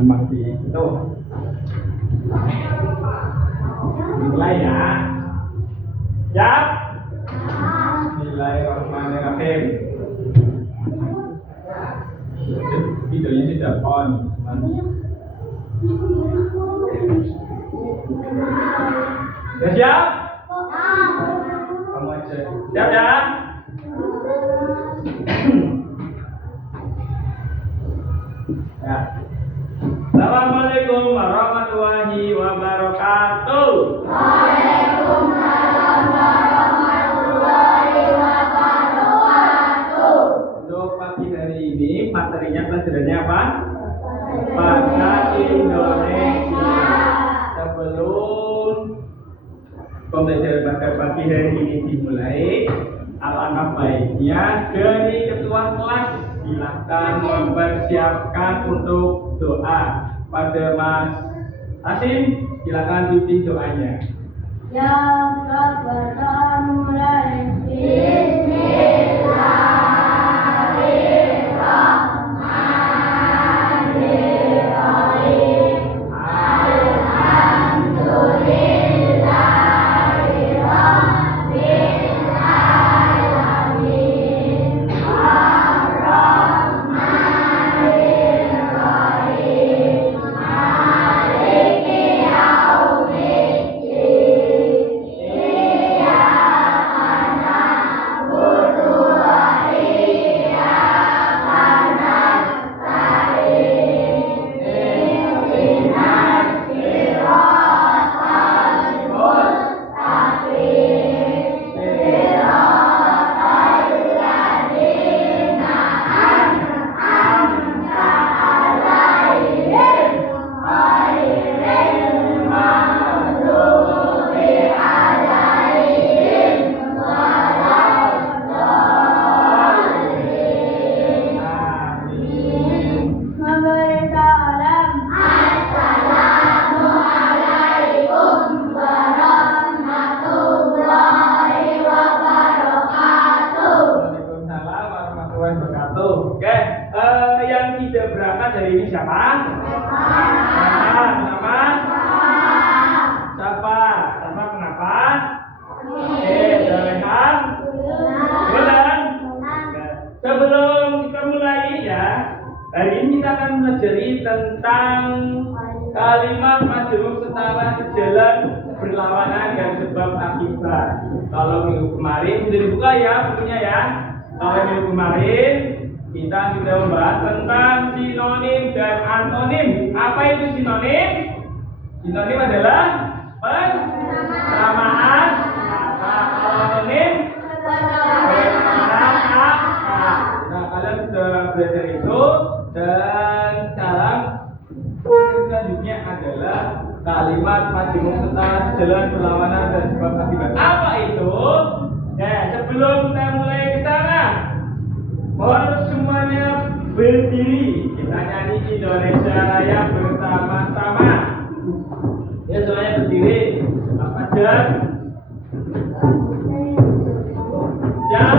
seperti itu. Mulai ya. Siap? Bismillahirrahmanirrahim. Videonya sudah on. Sudah siap? Kamu aja. Siap ya? Ya. Assalamualaikum warahmatullahi wabarakatuh. Waalaikumsalam warahmatullahi wabarakatuh. Untuk pagi hari ini materinya pelajarannya apa? Bahasa Indonesia. Sebelum pembelajaran pada pagi hari ini dimulai, alangkah baiknya dari ketua kelas silakan mempersiapkan untuk doa. Pada Mas Asim, silakan pimpin doanya. Ya Rabbana mulai. Oke, yang tidak berangkat hari ini siapa? Kenapa? Siapa? Kenapa? Rehan. Bulan. Sebelum kita mulai ya, hari ini kita akan mempelajari tentang kalimat majemuk setara sejalan berlawanan dan sebab akibat. Kalau minggu kemarin sudah dibuka ya bukunya ya. Kalau minggu kemarin kita sudah membahas tentang sinonim dan antonim. Apa itu sinonim? Sinonim adalah persamaan kata. Antonim persamaan kata. Nah, kalian sudah belajar itu, dan sekarang selanjutnya adalah kalimat majemuk setara sejalan berlawanan dan sebab akibat. Apa itu? Ya, sebelum kita mulai ke sana, mohon semuanya berdiri. Kita nyanyi Indonesia Raya bersama-sama. Ya, semuanya berdiri. Apa jam? Jam?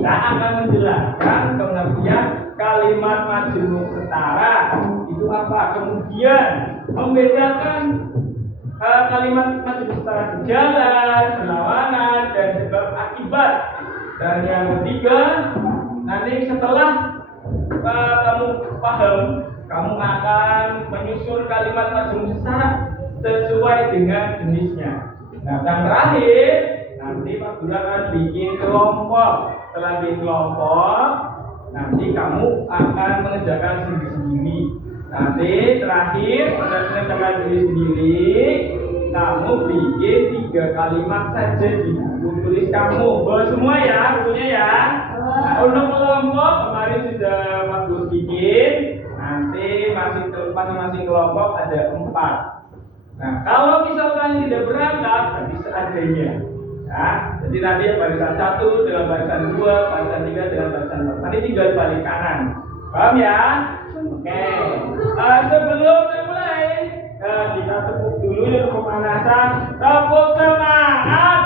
kita akan menjelaskan pengertian kalimat majemuk setara itu apa. Kemudian membedakan kalimat majemuk setara sejalan, berlawanan, dan sebab akibat. Dan yang ketiga, nanti setelah kamu paham, kamu akan menyusun kalimat majemuk setara sesuai dengan jenisnya. Nah, yang terakhir, nanti Pak Guru akan bikin kelompok. Setelah bikin kelompok, nanti kamu akan mengerjakan sendiri-sendiri. Nanti terakhir, pada mengerjakan sendiri-sendiri, kamu bikin 3 kalimat saja di buku tulis kamu. Bawa semua ya, bukunya ya. Nah, untuk kelompok kemarin sudah Pak Guru bikin. Nanti masing-masing kelompok ada 4. Nah, kalau misalkan tidak berangkat, nanti seadanya. Ya, jadi nanti barisan 1 dengan barisan 2, barisan 3 dengan barisan 4. Nanti tinggal balik kanan. Paham ya? Oke. Sebelum mulai, kita tepuk dulu ya pemanasan. Tepuk semangat.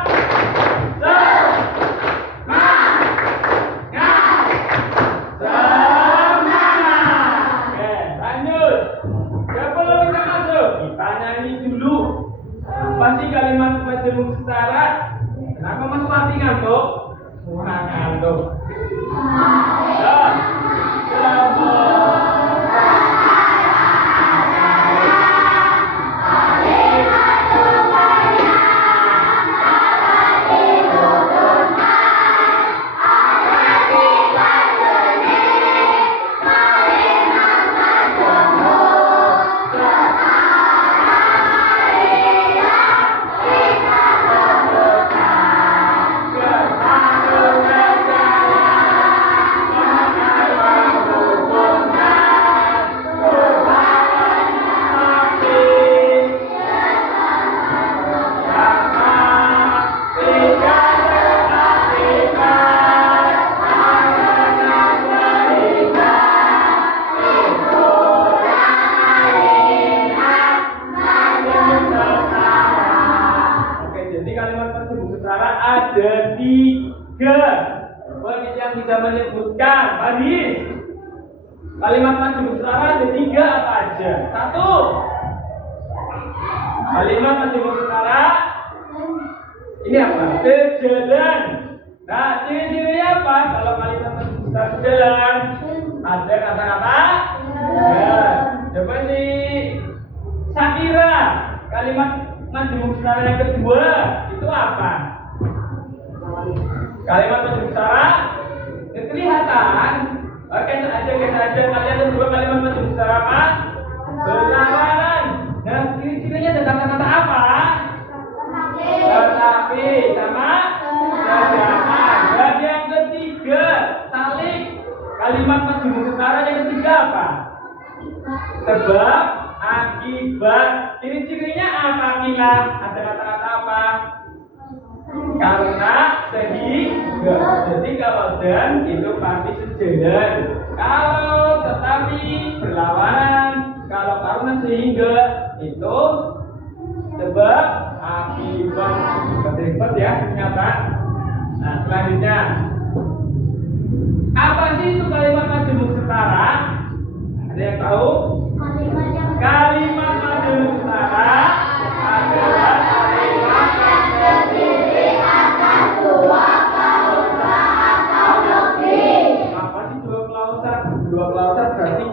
Pasti kalimat majemuk setara. Kenapa Mas Pati ngantuk? Ngantuk. Ada 3 penit yang bisa menyebutkan. Hadis kalimat majemuk setara ada 3 apa aja? 1, kalimat majemuk setara ini apa? Sejalan. Nah, ciri-cirinya apa? Kalau kalimat majemuk setara sejalan, ada kata-kata ya. Coba sih Sakira, kalimat majemuk setara yang kedua itu apa? Kalimat majemuk setara kelihatan. Oke, saja kalian berdua kalimat majemuk setara apa? Berlawanan. Nah, ciri-cirinya ada kata-kata apa? Tetapi sama sedangkan. Dan yang ketiga, saling. Kalimat majemuk setara yang ketiga apa? Sebab, akibat. Ciri-cirinya apa Mila? Ada kata-kata apa? Karena sehingga. Jadi kalau dan itu pasti sejalan. Kalau tetapi berlawanan. Kalau karena sehingga itu sebab akibat. Ribet ya ternyata. Nah, selanjutnya apa sih itu kalimat majemuk setara? Ada yang tahu? Kalimat majemuk setara adalah kalimat yang terdiri atas 2 klausa atau lebih. Apa sih 2 klausa? 2 klausa berarti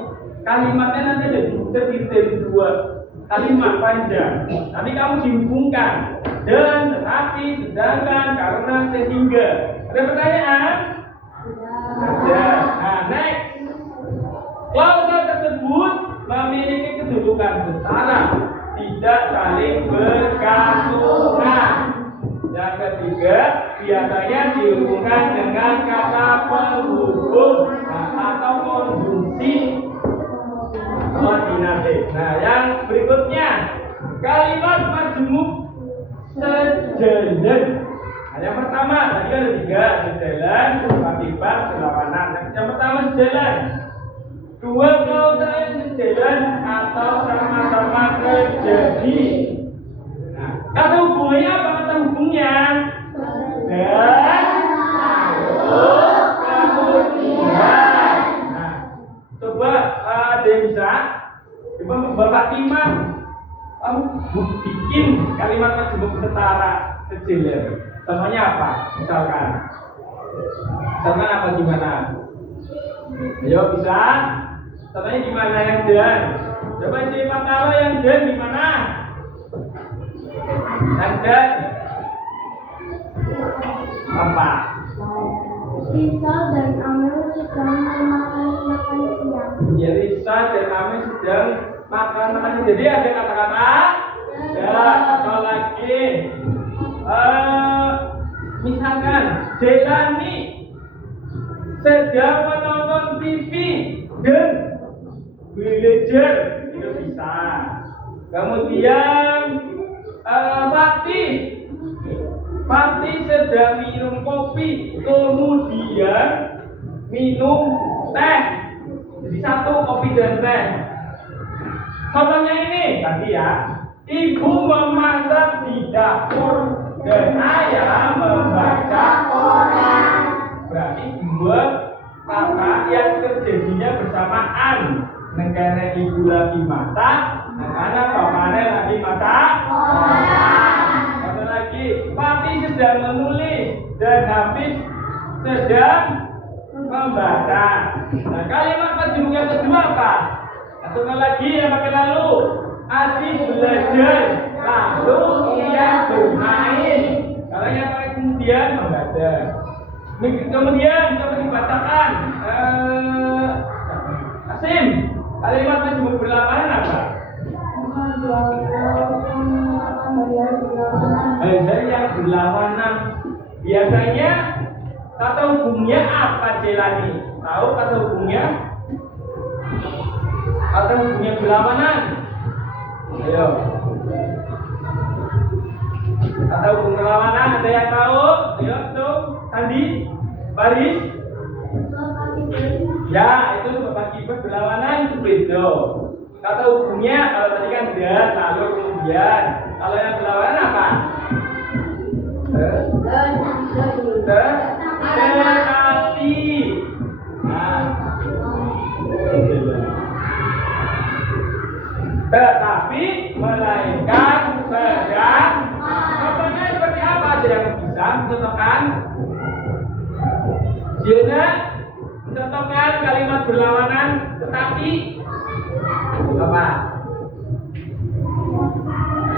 kalimatnya nanti terdiri dari 2 kalimat panjang. Nanti kamu dihubungkan dan, tetapi, sedangkan, karena, sehingga. Ada pertanyaan? Ada. Nah, next. Klausa tersebut memiliki kedudukan setara, tidak saling bergantungan. Yang ketiga, biasanya dihubungkan dengan kata penghubung atau konjungsi koordinatif. Nah, yang berikutnya, kalimat majemuk sejalan. Nah, yang pertama, tadi ada 3, sejalan, akibat, berlawanan. Yang pertama sejalan. 2 klausa yang sejalan atau sama-sama terjadi. Nah, kata hubungannya apa kata hubungnya? Dan, lalu, kalimat, kamu bikin kalimat majemuk setara kecil ya. Contohnya apa? Misalkan apa gimana? Ayo bisa? Contohnya gimana yang dan? Coba simak kalau yang dan gimana? Yang dan apa? Risa dan Amel sedang makan siang. Ya, Risa dan Amel sedang makan. Jadi ada kata-kata ya, atau lagi misalkan Jelani sedang menonton TV dan belajar, itu bisa. Kemudian Pati sedang minum kopi, kemudian minum teh. Jadi satu kopi dan teh. Contohnya ini tadi ya, ibu memasak di dapur dan ayah membaca koran. Berarti dua kata yang terjadinya bersamaan. Negara ibu lagi masak, anak bapaknya lagi masak koran. Satu lagi, Pati sedang menulis dan Hafiz sedang membaca. Nah, kalimat majemuk yang kedua apa? Satu lagi yang pakai lalu. Adi belajar, lalu ia bermain. Kalau yang pakai kemudian membaca. Kemudian coba dibacakan. Asim, kalimat majemuk berlawanan apa? Dari yang berlawanan. Biasanya kata hubungnya apa Jelani? Tahu kata hubungnya? Kata hubungnya berlawanan. Ayo. Kata hubung berlawanan ada yang tahu? Ayo tuh, Andi, Baris. Ya, itu sebab akibat berlawanan itu beda. Kata hubungnya kalau tadi kan dan lalu kemudian. Kalau yang berlawanan apa? Tetapi. Nah. Tetapi melainkan sedang. Contohnya seperti apa? Ada yang bisa mencontohkan? Jena mencontohkan kalimat berlawanan tetapi apa?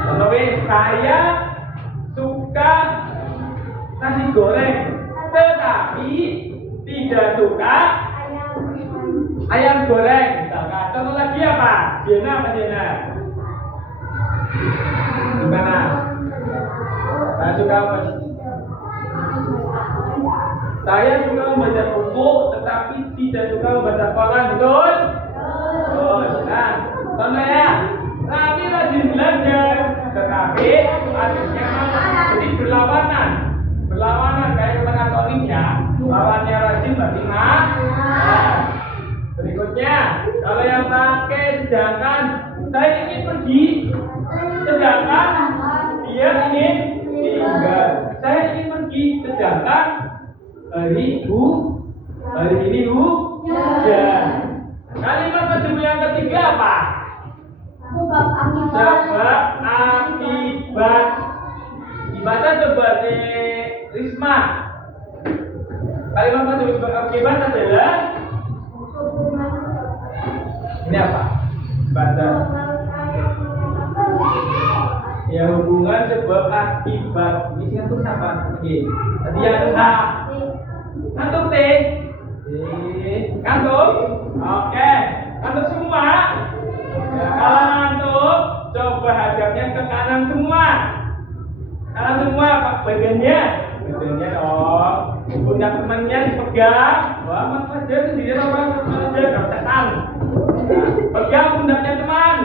Contohnya saya suka nasi goreng tetapi tidak suka ayam goreng. Misalkan contoh lagi apa? Jena apa Jena? Gimana? Saya suka apa? Saya suka membaca buku tetapi tidak suka membaca koran, betul? Betul. Nah, contohnya Rani rajin belajar tetapi artinya jadi berlawanan kayak kata koniknya lawannya rajin berarti berikutnya kalau yang pakai sedangkan saya ingin pergi sedangkan dia ingin tinggal. Saya ingin pergi sedangkan hari ini hujan. Kalimat majemuk yang ketiga apa? Sebab akibat. Dibaca coba si Risma. Kalimat majemuk sebab akibat adalah ini apa? Baca. Ya hubungan sebab akibat. Ini itu apa? Oke. Tadi yang A. Kantuk T. Kantuk. Oke. Kantuk semua. Ya, kalau ngantuk, coba hadapnya ke kanan semua. Kanan semua, Pak, badannya dong. Pundak temannya dipegang. Wah, Mas Fajar sendiri orang Fajar nggak setan. Pegang pundaknya teman.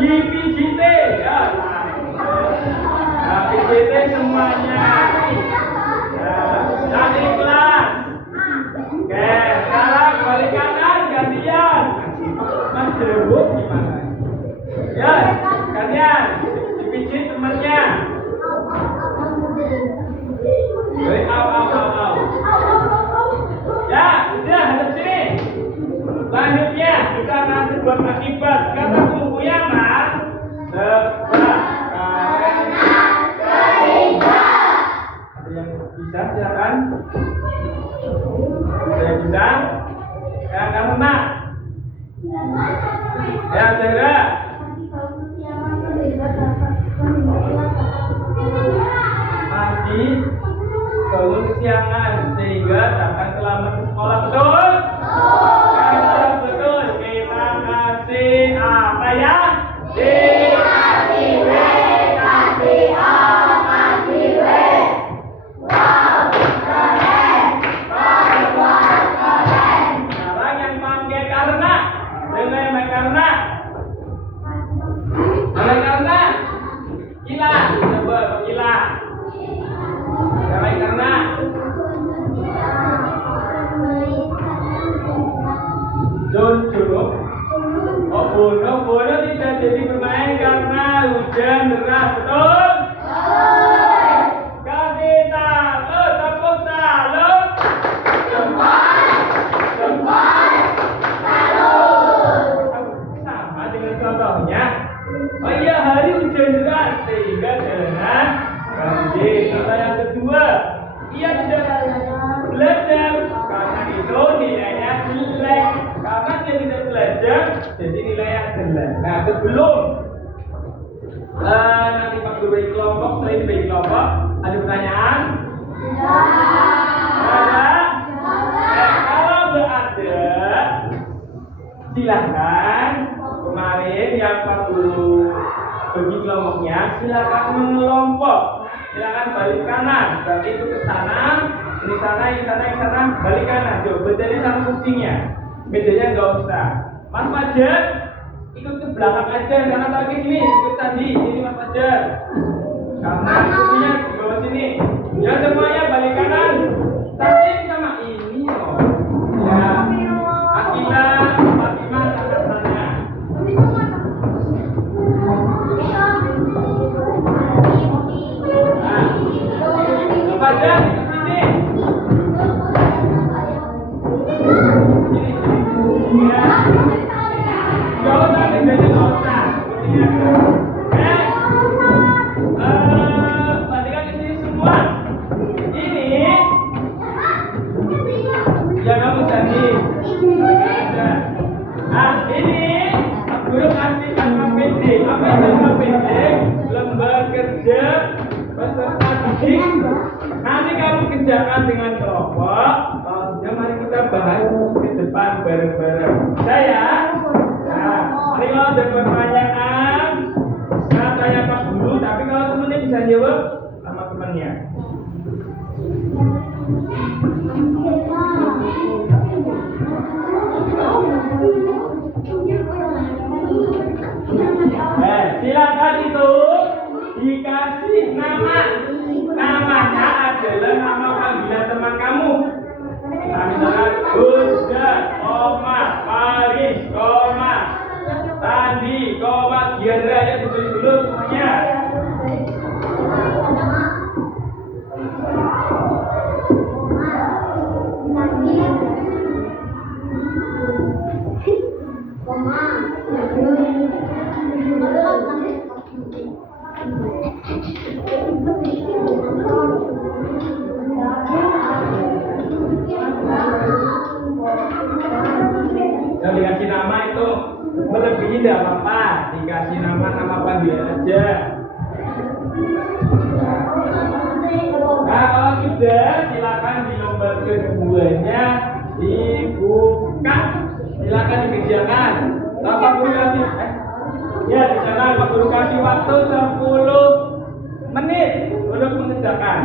PJT, ya. Nah, PJT semuanya. Nah, ikhlas. Oke, sekarang balik kanan gantian. Mas Jeruk gimana? Ya, gantian. Dipijit temannya. Balik, au. Ya, udah hadap sini. kekurangan sehingga takkan selamat di sekolah, betul? Kalau betul, kita kasih apa ya? Dikasih W, kasih O, kasih W. Wow, keren. Keren. Sekarang yang pakai karena. Dengan karena. Ada karena. Gila, coba gila. Karena. Curug. Oh, bodoh tidak jadi bermain karena hujan deras, betul? Kasih salut, tepuk salut. Jempol, salut. Sama dengan contohnya. Oh iya, hari hujan deras sehingga jalanan banjir. Contoh yang kedua, ia tidak belajar karena itu nilainya jelek. Karena dia tidak belajar, jadi nilainya jelek. Nah, sebelum nanti Pak Guru bagi kelompok, setelah itu bagi kelompok, ada pertanyaan? Ada? Kalau berada, silahkan. Kemarin yang Pak Guru bagi kelompoknya, silahkan mengelompok. Silahkan balik kanan. Berarti itu ke sana, ini sana, ini sana, ini sana, balik kanan. Coba bedanya sama kucingnya. Bedanya nggak usah. Mas Fajar, ikut ke belakang aja, karena tadi sini, ikut tadi, ini Mas Fajar. Karena kucingnya di bawah sini. Ya semuanya balik kanan. Tadi sama ini loh. Ya, Akila, Fatimah, sama sana. Nah, Fajar, ikut sini. Ya. Gak usah, bedanya gak usah. Perhatikan di sini semua. Ini ya kamu tadi. Nah, ini Guru kasih LKPD. Apa itu LKPD? Lembar kerja peserta didik. Nanti kamu kerjakan dengan kelompok. Selanjutnya mari kita bahas ke depan bareng-bareng. Saya. Nah, mari kalau ada pertanyaan, saya tanya Pak Guru. Tapi kalau temennya bisa jawab sama temannya. Silakan itu dikasih nama. Namanya adalah nama panggilan teman kamu. Nah, misalnya Gusda, Oma, Paris, Koma, Tandi, Koma, Giandra, ya ditulis dulu semuanya. Yang dikasih nama itu melebihi tidak apa-apa, dikasih nama panggilan aja. Nah, kalau sudah silakan di lembar keduanya dibuka, silakan dikerjakan. Pak Guru kasih, ya di sana Pak Guru kasih waktu 10 menit untuk mengerjakan.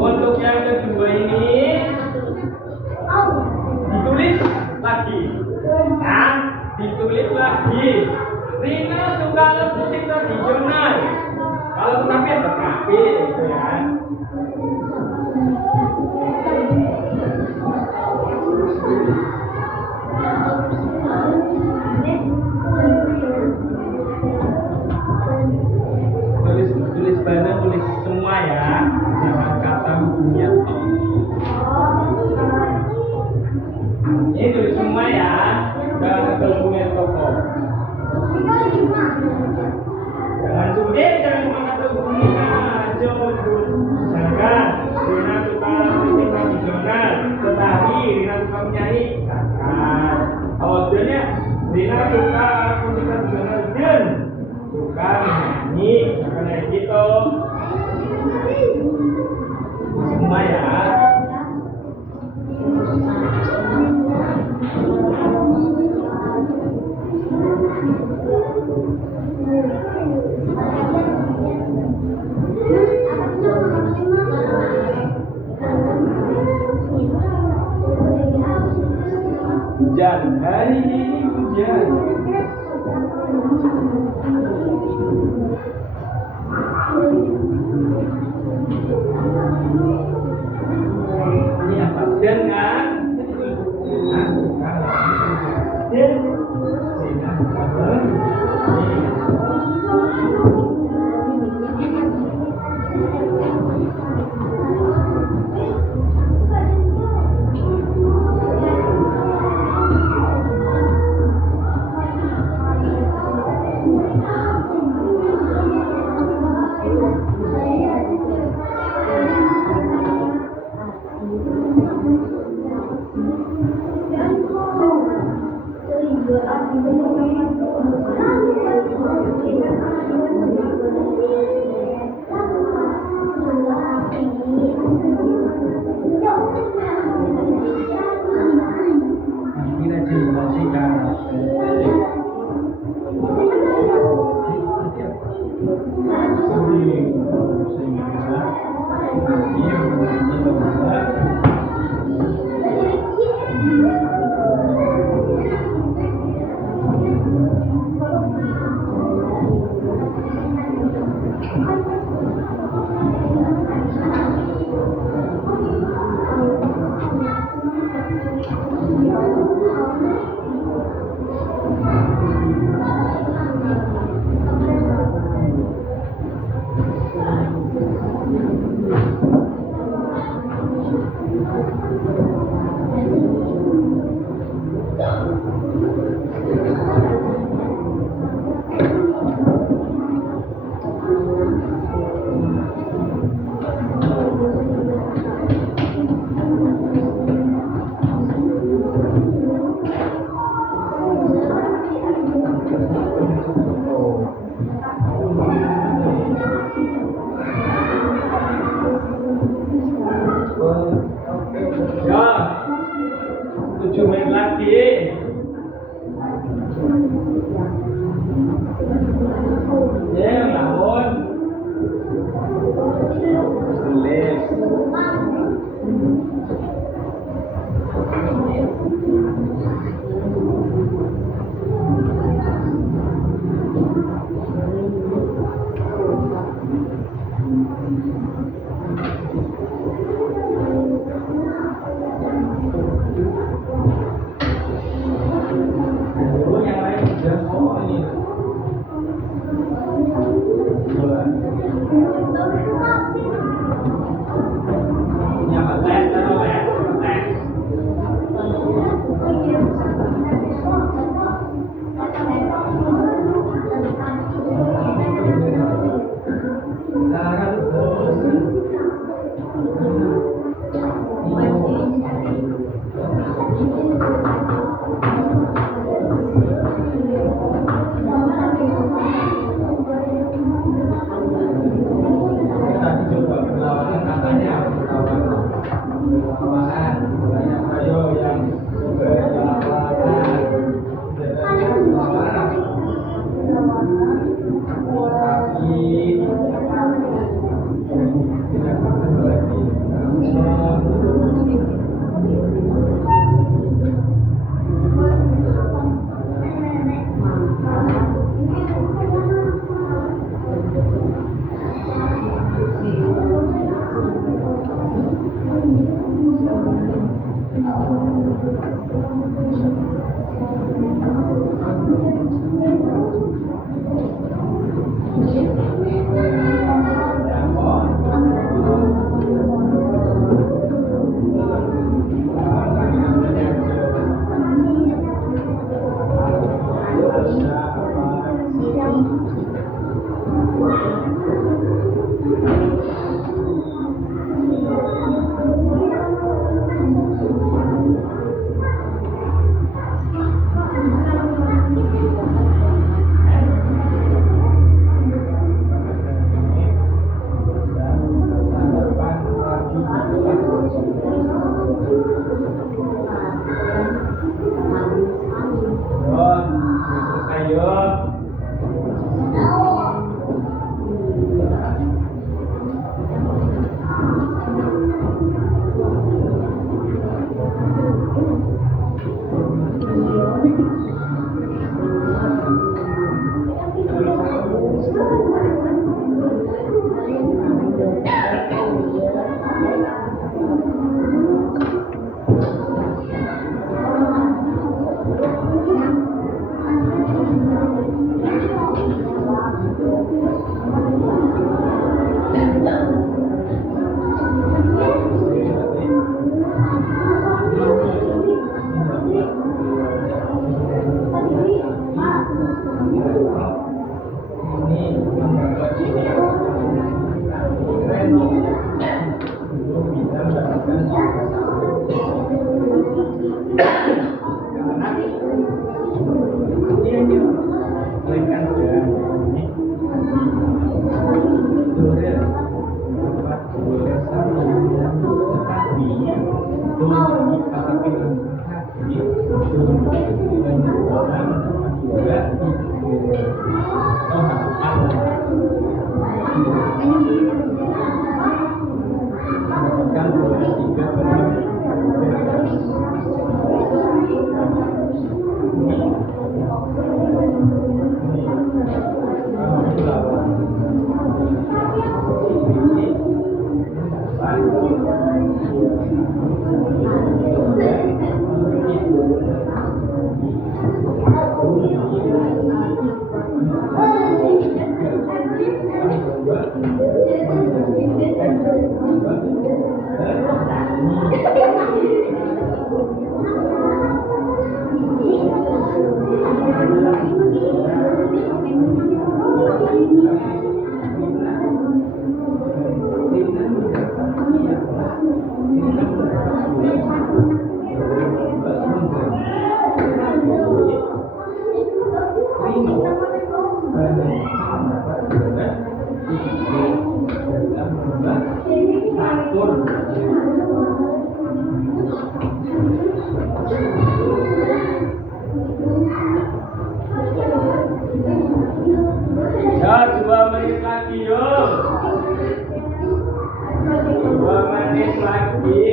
Untuk yang kedua ini ditulis lagi. Nah, ditulis lagi. Rina suka musik tradisional. Kalau tetapi tetapi itu ya. Tulis mana tulis semua ya. Jangan kata bukunya hujan, hari ini hujan. Ini apa? Dengan ya 7 menit lagi. Ya, lawan. Tulis. Oh, yang lain sudah. Oh, ini. Ini apa? Les, atau les? Les. Tadi coba berlawanan katanya berlawanan banyak ayo yang berlawanan kaki tidak lagi Ya, 2 menit lagi yuk. 2 menit lagi.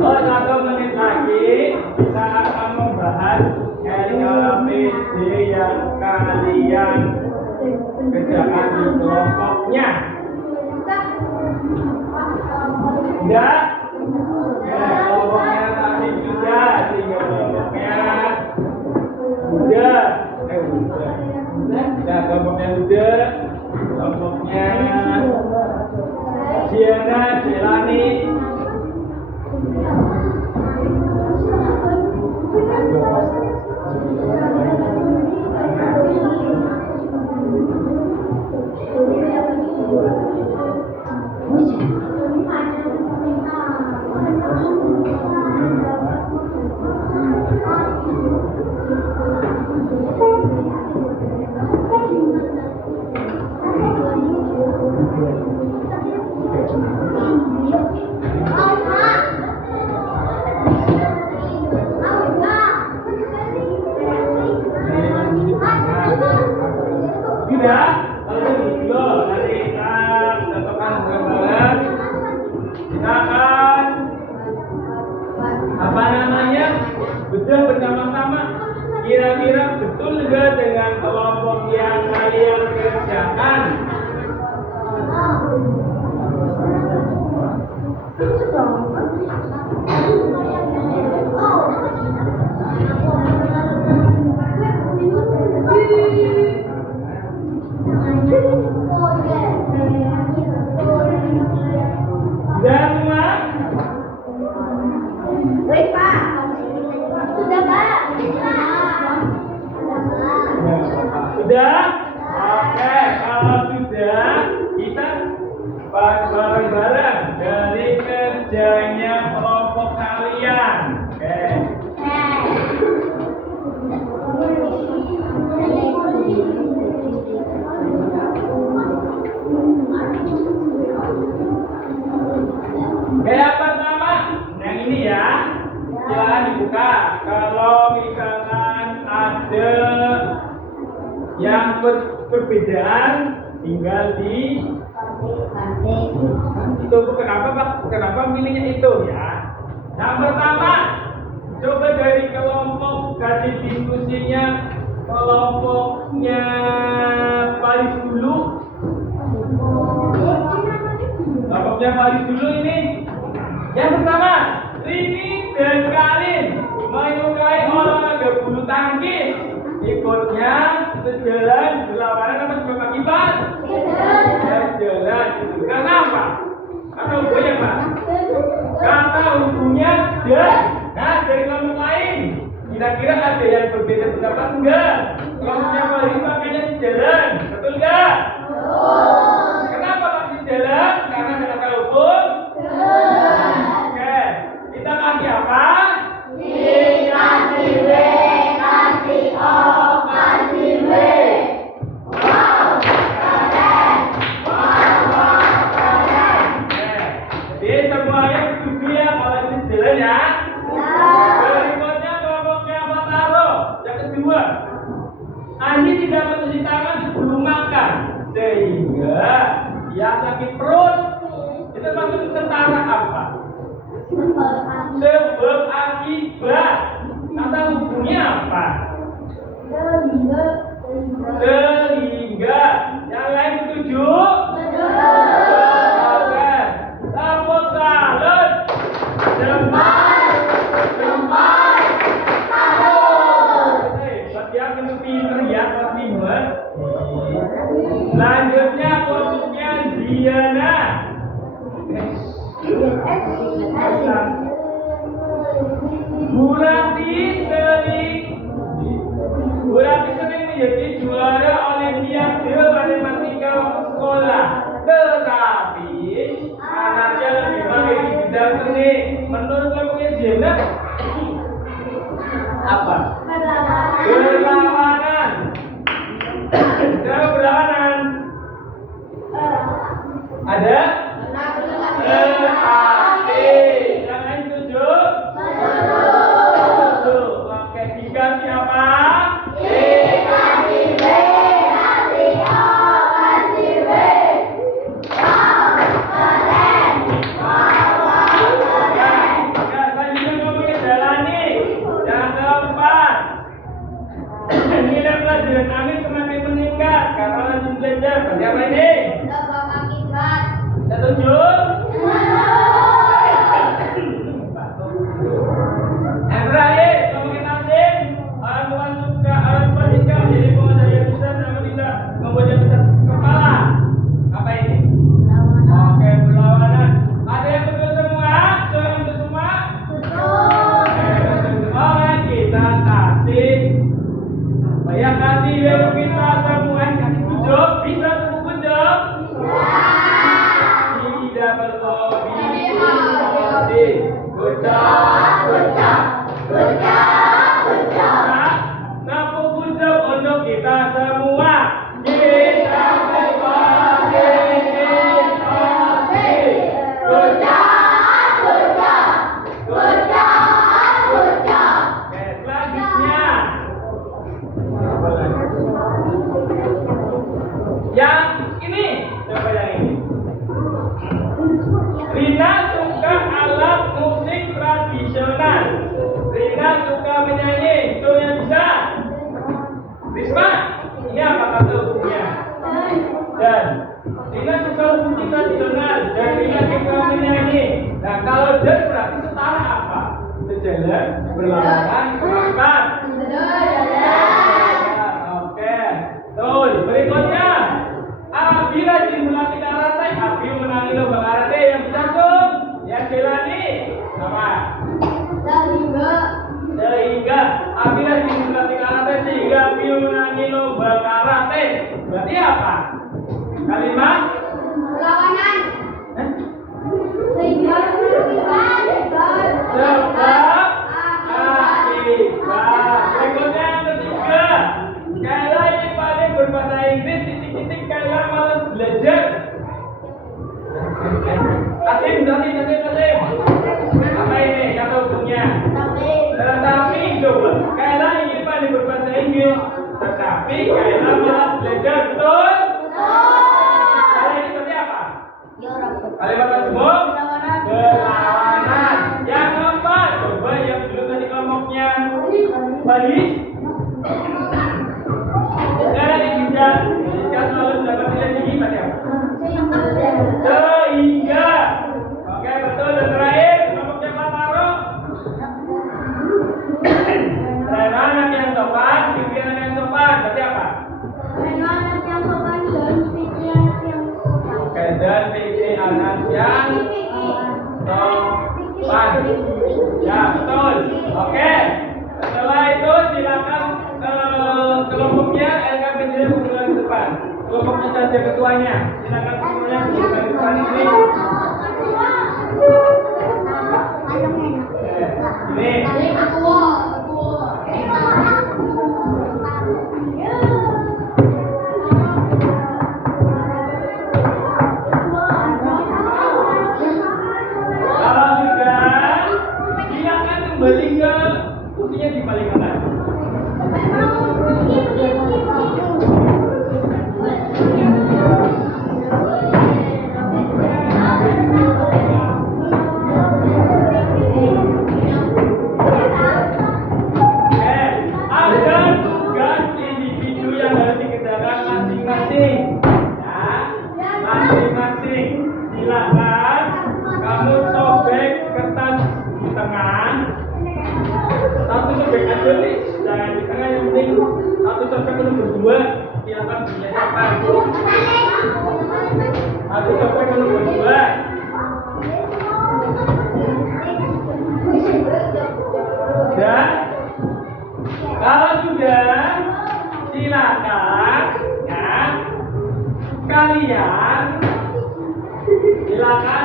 Oh, 1 menit lagi kita akan membahas LKPD yang kalian kerjakan di kelompoknya. Enggak? Ya, kelompoknya tadi sudah di kelompoknya. Udah. Udah. Ya, kelompoknya udah. Kelompoknya Diana, Jelani. Tidak, kalau begitu nanti kita tentukan bareng. Kita akan apa namanya betul bersama-sama. Kira-kira betul nggak dengan kelompok yang kalian kerjakan? Sudah? Oke, kalau sudah, kita bareng-bareng dari kerjanya kelompok kalian. Oke. Yang pertama, yang ini ya, silakan dibuka. Kalau misalkan ada yang perbedaan, tinggal di itu. Kenapa milihnya itu ya? Yang pertama, coba dari kelompok kasih diskusinya kelompoknya Paris dulu. Kelompoknya Paris dulu ini. Yang pertama, Rini dan Kalin menyukai olahraga bulu tangkis. Ikutnya sejalan berlawanan apa sebab akibat? Sejalan. Kenapa? Karena hubungannya Pak. Karena hubungannya dan. Nah, dari kelompok lain, kira-kira ada yang berbeda pendapat enggak? Kelompoknya Paris makanya sejalan, betul enggak? Kenapa Pak sejalan? Karena ada kata hubung. Oke, kita kasih apa? Kasih W, kasih O, kasih W. Wow, keren. Wow, keren. Jadi semuanya setuju ya kalau ini jalan ya? Berikutnya kelompoknya Pak Taro. Yang kedua, Andi tidak mencuci tangan sebelum makan sehingga dia sakit perut. Itu maksud setara apa? Sebab akibat. Kata hubungnya apa? Sehingga. Yang lain setuju? Oke. Lapor salad. Jempat. Bagi yang itu pinter ya, pasti buat. Selanjutnya kelompoknya Ziana. Burati sering menjadi juara Olimpiade matematika sekolah, tetapi anaknya lebih mahir di bidang seni. Menurut kelompoknya Ziana apa? Berlawanan. Kenapa berlawanan? Ada? Yang lain setuju? Setuju. Oke, dikasih apa? Kasih W, kasih O, kasih W. Wow, keren. Wow, keren. Ya, selanjutnya ngomongin jalani. Yang keempat, nilai pelajaran kami semakin meningkat karena rajin belajar. Berarti apa ini? Sebab akibat. Setuju? Yang terakhir, ngomongin nasib. Orang tua suka menjadi pengusaha yang besar namun tidak membuat yang besar kepala. Apa ini? Oke, berlawanan. Ada yang betul semua? Semua yang betul semua? Oke, kita kasih. Saya kasih kita semua kasih pujuk. Bisa tepuk pujuk? Tidak berlobby. Tepuk pujuk untuk kita semua. Kita selanjutnya. Yang ini, siapa yang ini? Rina suka alat musik tradisional. Rina suka menyanyi. Itu yang bisa. Risma, ini apa kata hubungnya? Dan Rina suka musik tradisional. Dan Rina suka menyanyi. Nah, kalau dan berarti setara apa? Sejalan, berlawanan, sepakat. Oke. Terus berikutnya. Abi rajin melatih karate. Abi menangi lomba karate yang bisa tuh. Yang jalani apa? Sehingga Abi rajin melatih karate sehingga Abi menangi lomba lomba karate. Berarti apa? Kalimat Perlawanan. eh? Sebab akibat. Berikutnya yang ketiga. Kayla ini paling berbahasa Inggris, titik-titik Kayla malas belajar. Kasim. Apa ini kata hubungnya? Tetapi coba, Kayla ini paling berbahasa Inggris, tetapi Kayla malas belajar, betul? Kalimat ini seperti apa? Kalimat majmuk berlawanan. Yang keempat, coba yang dulu tadi kelompoknya baris. Sekarang yang tidak selalu mendapat nilai tinggi pada apa? Sehingga. Oke, betul. Dan terakhir, kelompoknya Pak Taro. Saya anak yang sopan, pimpin anak yang sopan. Berarti apa? Oke, dan pimpin anak yang sopan. Ya, betul. Oke. Setelah itu silakan kelompoknya LKPD bulan depan. Kelompoknya saja ketuanya. Silakan semuanya bulan depan ini. Ini. Kalau sudah, silakan kembali ke kursinya di paling kanan. Ada tugas individu yang harus dikerjakan masing-masing. Ya, masing-masing. Silakan kamu sobek kertas di tengah. Satu sobek aja nih, jangan di tengah, yang penting satu sobek itu berdua. Silakan diletakkan. Satu sobek itu berdua. Dan kalau sudah, silakan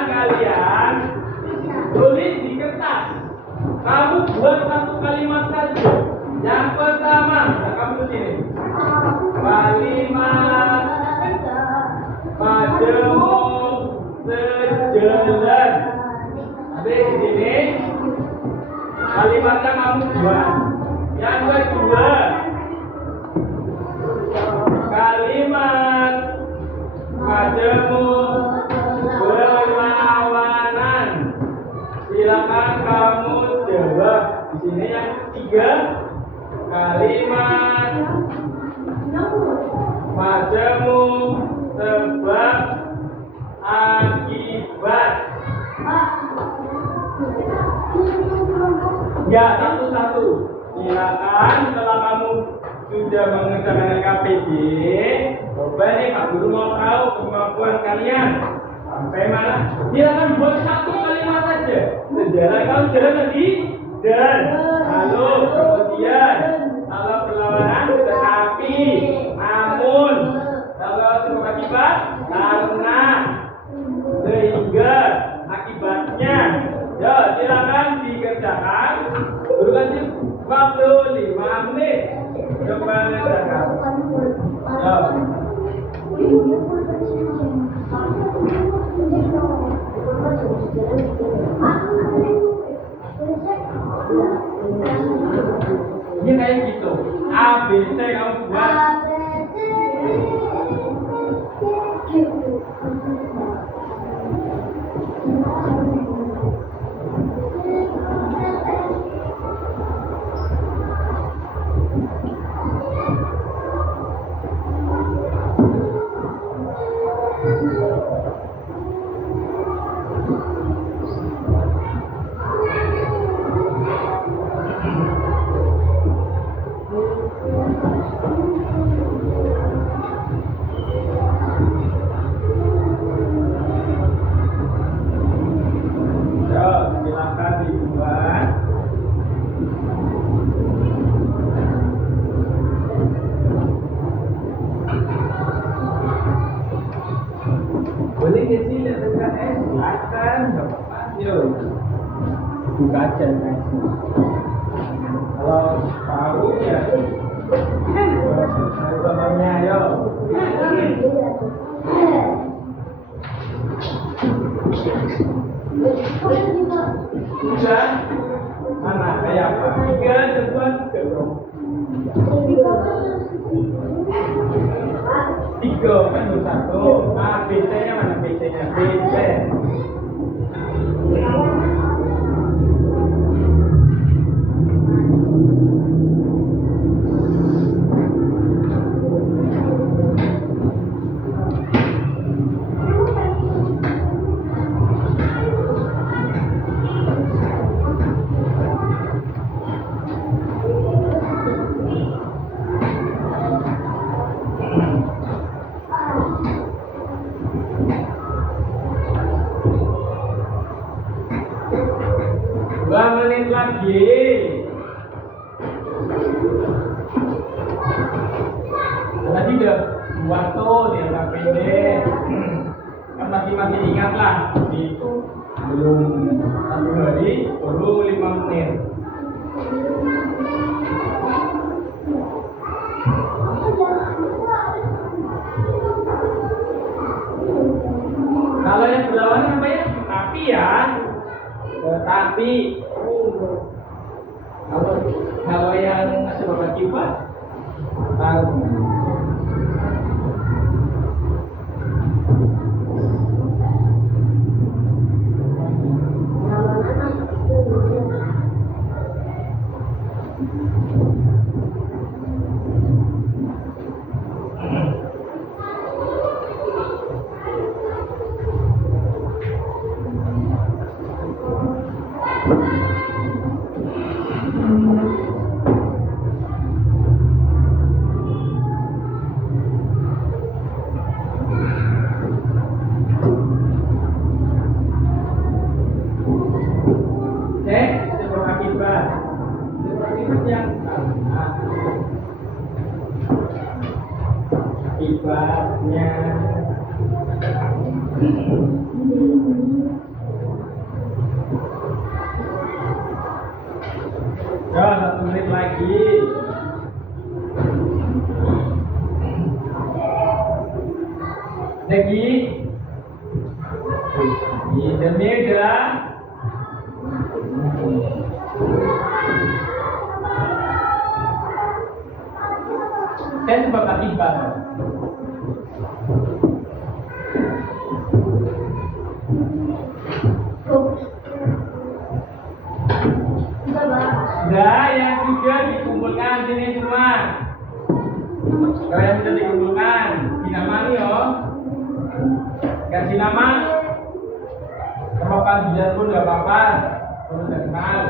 ya, kalian tulis di kertas. Kamu buat satu kalimat saja. Yang pertama, nah kamu ke sini. Kalimat majemuk sejalan. Habis di sini. Kalimatnya kamu buat. Yang kedua, kalimat majemuk berlawanan. Silakan kamu jawab. Di sini yang ketiga, kalimat majemuk sebab akibat. Ya, satu-satu. Silakan setelah kamu sudah mengerjakan LKPD, coba nih Pak Guru mau tahu kemampuan kalian sampai mana. Silakan buat satu kalimat saja. Sejalan, kalau jalan lagi dan lalu kemudian kalau berlawanan tetapi namun kalau sebab akibat karena sehingga akibatnya. Ya, silakan dikerjakan. Guru kasih waktu 5 menit. Coba kerjakan. Ya. Ini kayak gitu. A, B, C kamu buat. silakan, nggak apa-apa. Yuk, buka aja guys. Kalau tahu ya, contohnya yuk. Sudah? Mana? Kayak apa? 3, 2, 3 dong. 3 kan 1. Ah, BC-nya mana? BC-nya BC. Menit lagi. Tadi udah buat tuh di LKPD. Kan masih ingat lah di belum 1 hari baru 5 menit. Kalau yang berlawanan apa ya? Tapi ya. Tetapi kalau yang sebab akibat tahu. Akibatnya ya 1 menit lagi. Lagi ini udah saya sebab akibat. Nah, yang sudah dikumpulkan sini semua. Kalau yang sudah dikumpulkan, dinamani yo. Kasih nama. Sama panggilan pun nggak apa-apa. Kalau udah kenal.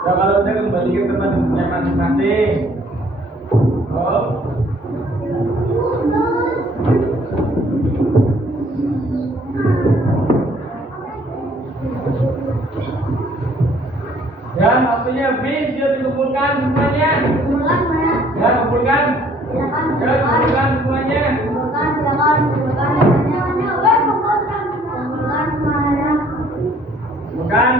Nah, kalau udah kembali ke tempat-tempatnya masing-masing. Oh. Ya, waktunya habis, dia dikumpulkan semuanya. Kumpulkan mana? Ya, kumpulkan. Silakan. Ya, kumpulkan semuanya. Kumpulkan, silakan. Kumpulkan semuanya. Kumpulkan. Kumpulkan semuanya. Kumpulkan.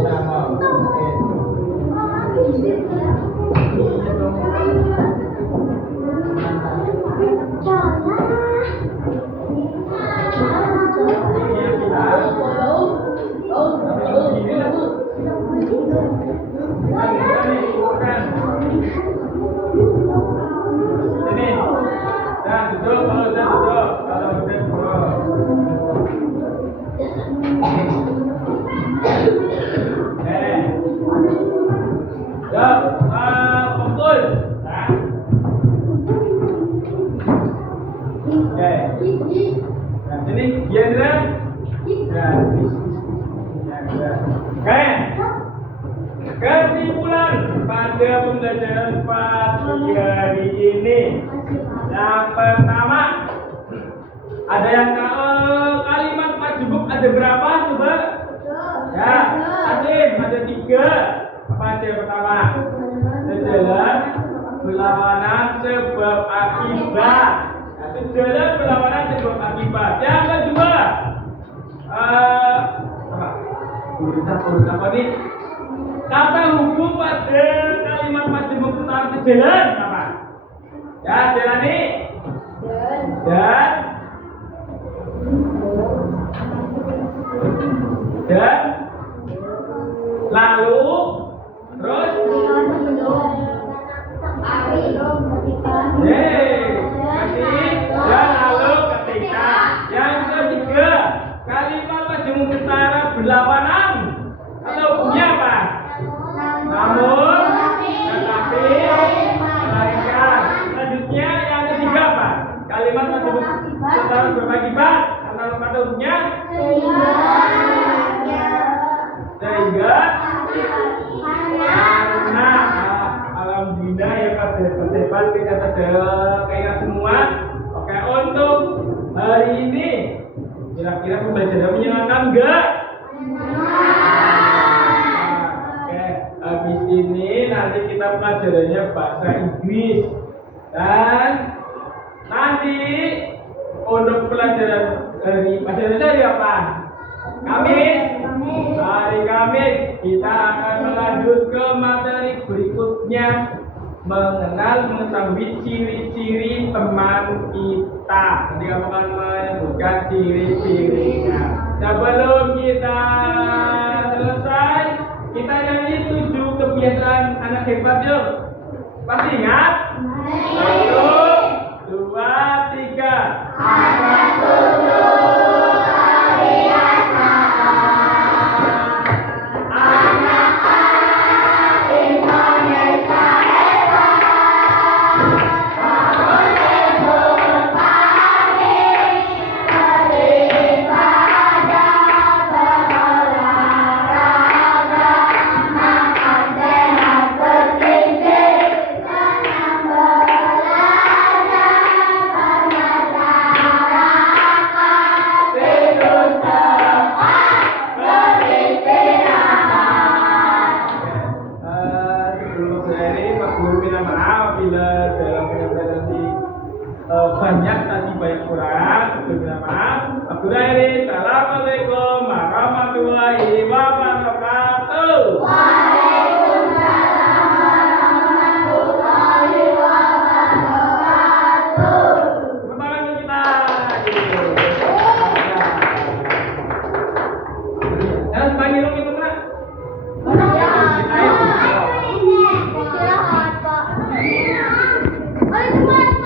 Ya, mau. Oke. Kesimpulan pada pembelajaran pagi hari ini. Yang pertama, ada yang kalimat majemuk ada berapa coba? Ya, Asim ada 3. Apa aja yang pertama? Sejalan, berlawanan, sebab akibat. Nah, sejalan, berlawanan, sebab akibat. Yang kedua, urut apa nih? Kata hukum pada kalimat majemuk tentang sejalan apa? Ya, jalan nih. Dan lalu terus dan lalu ketika. Yang ketiga, kalimat majemuk ketara berlawanan atau punya apa? Namun, tetapi, melainkan. Selanjutnya yang ketiga apa? Kalimat majemuk ketara berakibat atau kata hukumnya? Sehingga karena alhamdulillah ya Pak debat kita sudah kayak semua. Oke, untuk hari ini kira-kira pembelajaran menyenangkan enggak? Oke, habis ini nanti kita pelajarannya bahasa Inggris dan nanti untuk pelajaran dari apa? Kamis. Hari Kamis kita akan melanjut ke materi berikutnya, mengetahui ciri-ciri teman kita. Nanti kamu akan menyebutkan ciri-cirinya. Sebelum kita selesai, kita nyanyi 7 kebiasaan anak hebat yuk. Pasti ingat? 1, 2, 3. Ada 7 banyak kurang.